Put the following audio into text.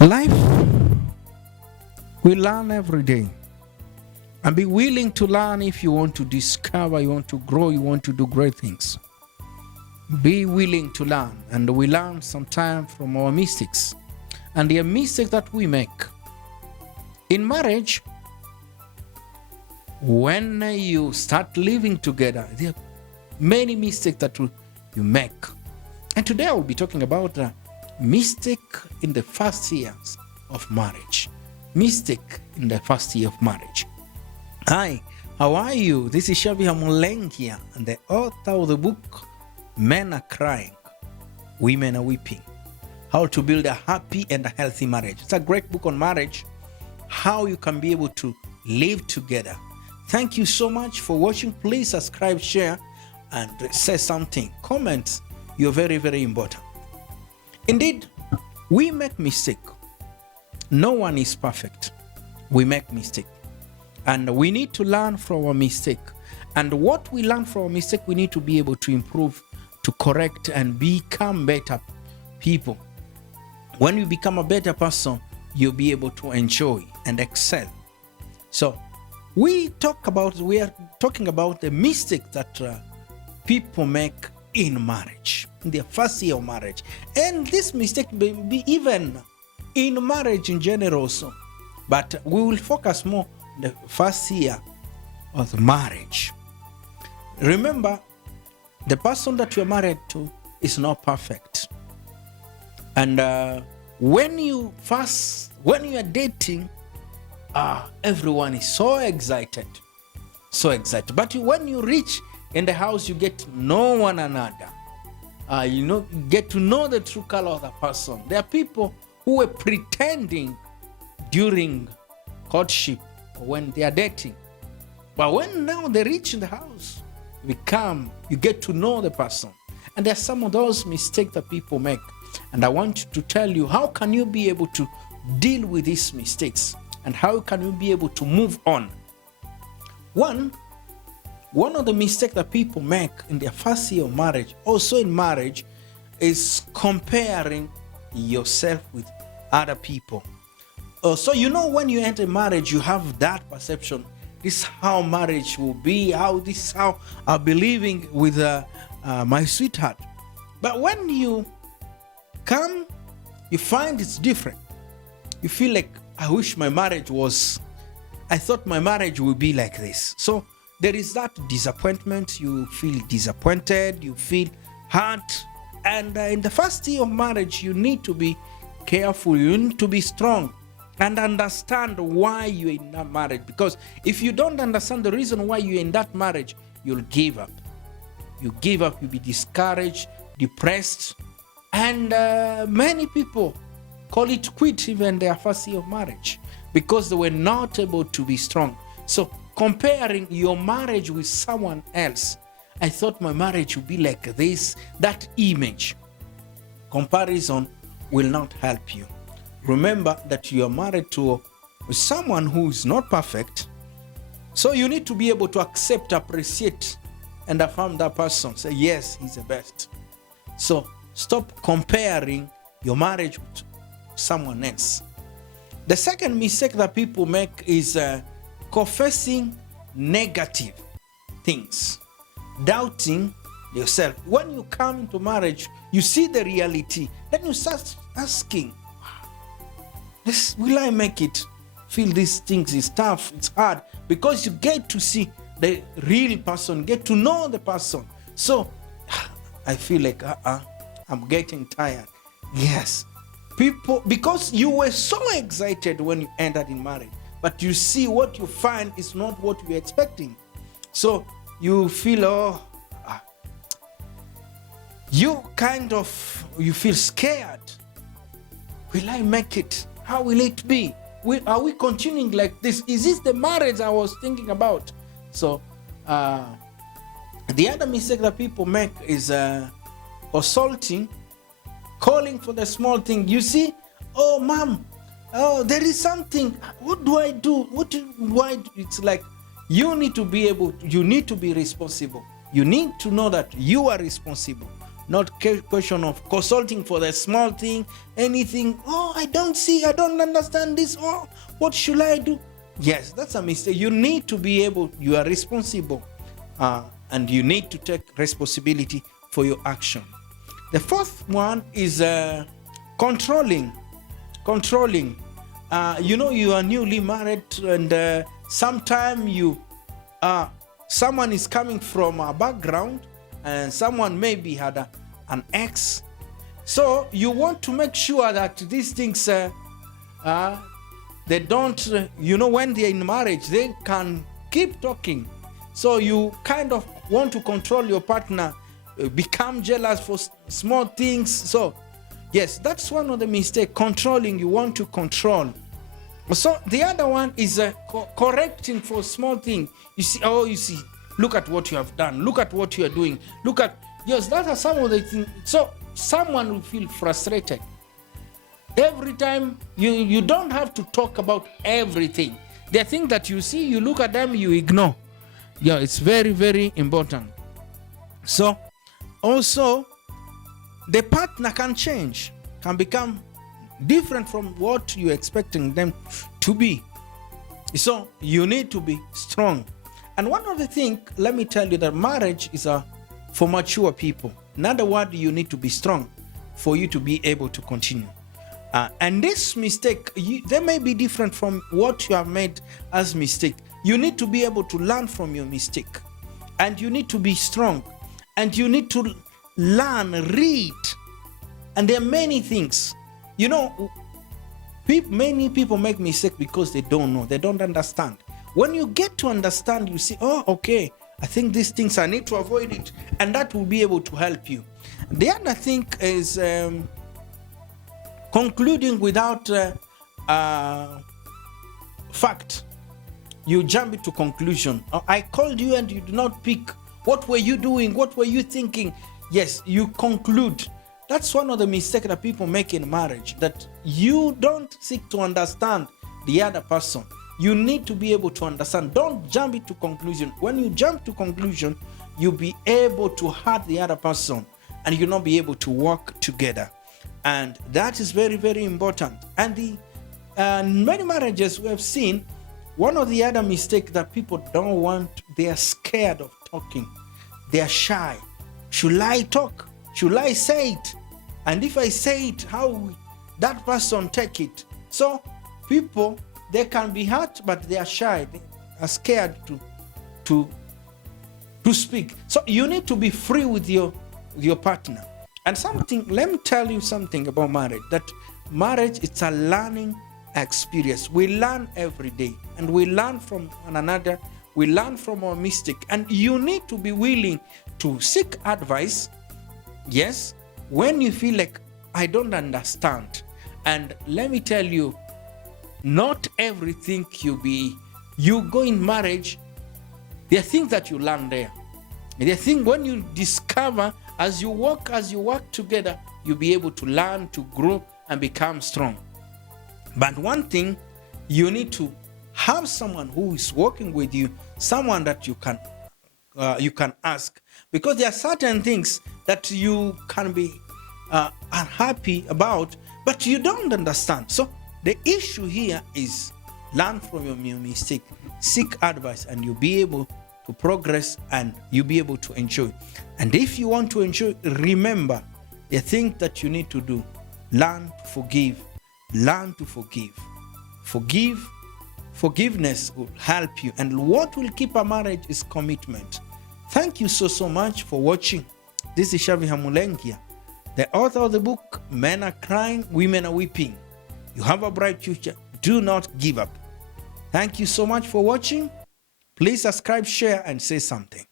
Life, we learn every day. And be willing to learn if you want to discover, you want to grow, you want to do great things. Be willing to learn. And we learn sometimes from our mistakes. And the mistakes that we make. In marriage, when you start living together, there are many mistakes that you make. And today I will be talking about a mistake in the first years of marriage. Mistake in the first year of marriage. Hi, how are you? This is Syaviha Mulengya, and the author of the book, Men Are Crying, Women Are Weeping. How to Build a Happy and a Healthy Marriage. It's a great book on marriage, how you can be able to live together. Thank you so much for watching. Please subscribe, share, and say something. Comment. You're very, very important. Indeed, we make mistake. No one is perfect. We make mistake. And we need to learn from our mistake. And what we learn from our mistake, we need to be able to improve, to correct, and become better people. When you become a better person, you'll be able to enjoy and excel. So we are talking about the mistake that people make in marriage, in their first year of marriage. And this mistake may be even in marriage in general also. But we will focus more on the first year of marriage. Remember, the person that you're married to is not perfect. And when you are dating, everyone is so excited. So excited. But when you reach in the house, you get to know one another. Get to know the true color of the person. There are people who were pretending during courtship or when they are dating. But when now they reach in the house, you get to know the person. And there are some of those mistakes that people make. And I want to tell you, how can you be able to deal with these mistakes? And how can you be able to move on? One of the mistakes that people make in their first year of marriage, also in marriage, is comparing yourself with other people. So when you enter marriage, you have that perception. This is how marriage will be, this is how I'll be living with my sweetheart. But when you come, you find it's different. You feel like, I thought my marriage would be like this. So there is that disappointment. You feel disappointed, you feel hurt. And in the first year of marriage, you need to be careful, you need to be strong and understand why you're in that marriage. Because if you don't understand the reason why you're in that marriage, you'll give up. You'll be discouraged, depressed. And many people call it quit even their first year of marriage because they were not able to be strong. So comparing your marriage with someone else, I thought my marriage would be like this, that image. Comparison will not help you. Remember that you are married to someone who is not perfect. So you need to be able to accept, appreciate, and affirm that person. Say, yes, he's the best. So stop comparing your marriage with someone else. The second mistake that people make is confessing negative things, doubting yourself. When you come into marriage, you see the reality. Then you start asking, will I make it? Feel these things is tough, it's hard, because you get to see the real person, get to know the person. So I feel like I'm getting tired. Yes, people, because you were so excited when you entered in marriage, but you see what you find is not what you were expecting. So you feel, you feel scared. Will I make it? How will it be? Are we continuing like this? Is this the marriage I was thinking about? So the other mistake that people make is assaulting, calling for the small thing. You see, oh mom, oh there is something. What do I do? Why? It's like you need to be responsible. You need to know that you are responsible. not question of consulting for the small thing, anything. Oh, I don't understand this. Oh, what should I do? Yes, that's a mistake. You need to be able, you are responsible, and you need to take responsibility for your action. The fourth one is controlling. You are newly married, and sometime someone is coming from a background, and someone maybe had an ex. So you want to make sure that these things, they don't, when they're in marriage, they can keep talking. So you kind of want to control your partner, become jealous for small things. So yes, that's one of the mistakes, controlling. You want to control. So the other one is correcting for small things. You see, look at what you have done. Look at what you are doing. Yes, that are some of the things. So someone will feel frustrated. Every time, you don't have to talk about everything. The thing that you see, you look at them, you ignore. Yeah, it's very, very important. So also, the partner can change, can become different from what you're expecting them to be. So you need to be strong. And one of the things, let me tell you, that marriage is for mature people. In other words, you need to be strong for you to be able to continue. And this mistake, they may be different from what you have made as mistake. You need to be able to learn from your mistake. And you need to be strong. And you need to learn, read. And there are many things. Many people make mistakes because they don't know. They don't understand. When you get to understand, you see, oh, okay, I think these things, I need to avoid it. And that will be able to help you. The other thing is concluding without fact. You jump into conclusion. I called you and you did not pick. What were you doing? What were you thinking? Yes, you conclude. That's one of the mistakes that people make in marriage, that you don't seek to understand the other person. You need to be able to understand. Don't jump into conclusion. When you jump to conclusion, you'll be able to hurt the other person and you'll not be able to work together. And that is very, very important. And many marriages we have seen, one of the other mistakes that people don't want, they are scared of talking. They are shy. Should I talk? Should I say it? And if I say it, how will that person take it? So people, they can be hurt, but they are shy. They are scared to speak. So you need to be free with your partner. And let me tell you something about marriage, that marriage, it's a learning experience. We learn every day, and we learn from one another. We learn from our mistake, and you need to be willing to seek advice. Yes, when you feel like I don't understand. And let me tell you, not everything you go in marriage, there are things that you learn there. There are things when you discover as you work together, you'll be able to learn, to grow, and become strong. But one thing, you need to have someone who is working with you, someone that you can ask, because there are certain things that you can be unhappy about, but you don't understand. So the issue here is learn from your mistake, seek advice, and you'll be able to progress and you'll be able to enjoy. And if you want to enjoy, remember the thing that you need to do: learn to forgive. Learn to forgive. Forgiveness will help you. And what will keep a marriage is commitment. Thank you so much for watching. This is Syaviha Mulengya, the author of the book, Men Are Crying, Women Are Weeping. You have a bright future. Do not give up. Thank you so much for watching. Please subscribe, share, and say something.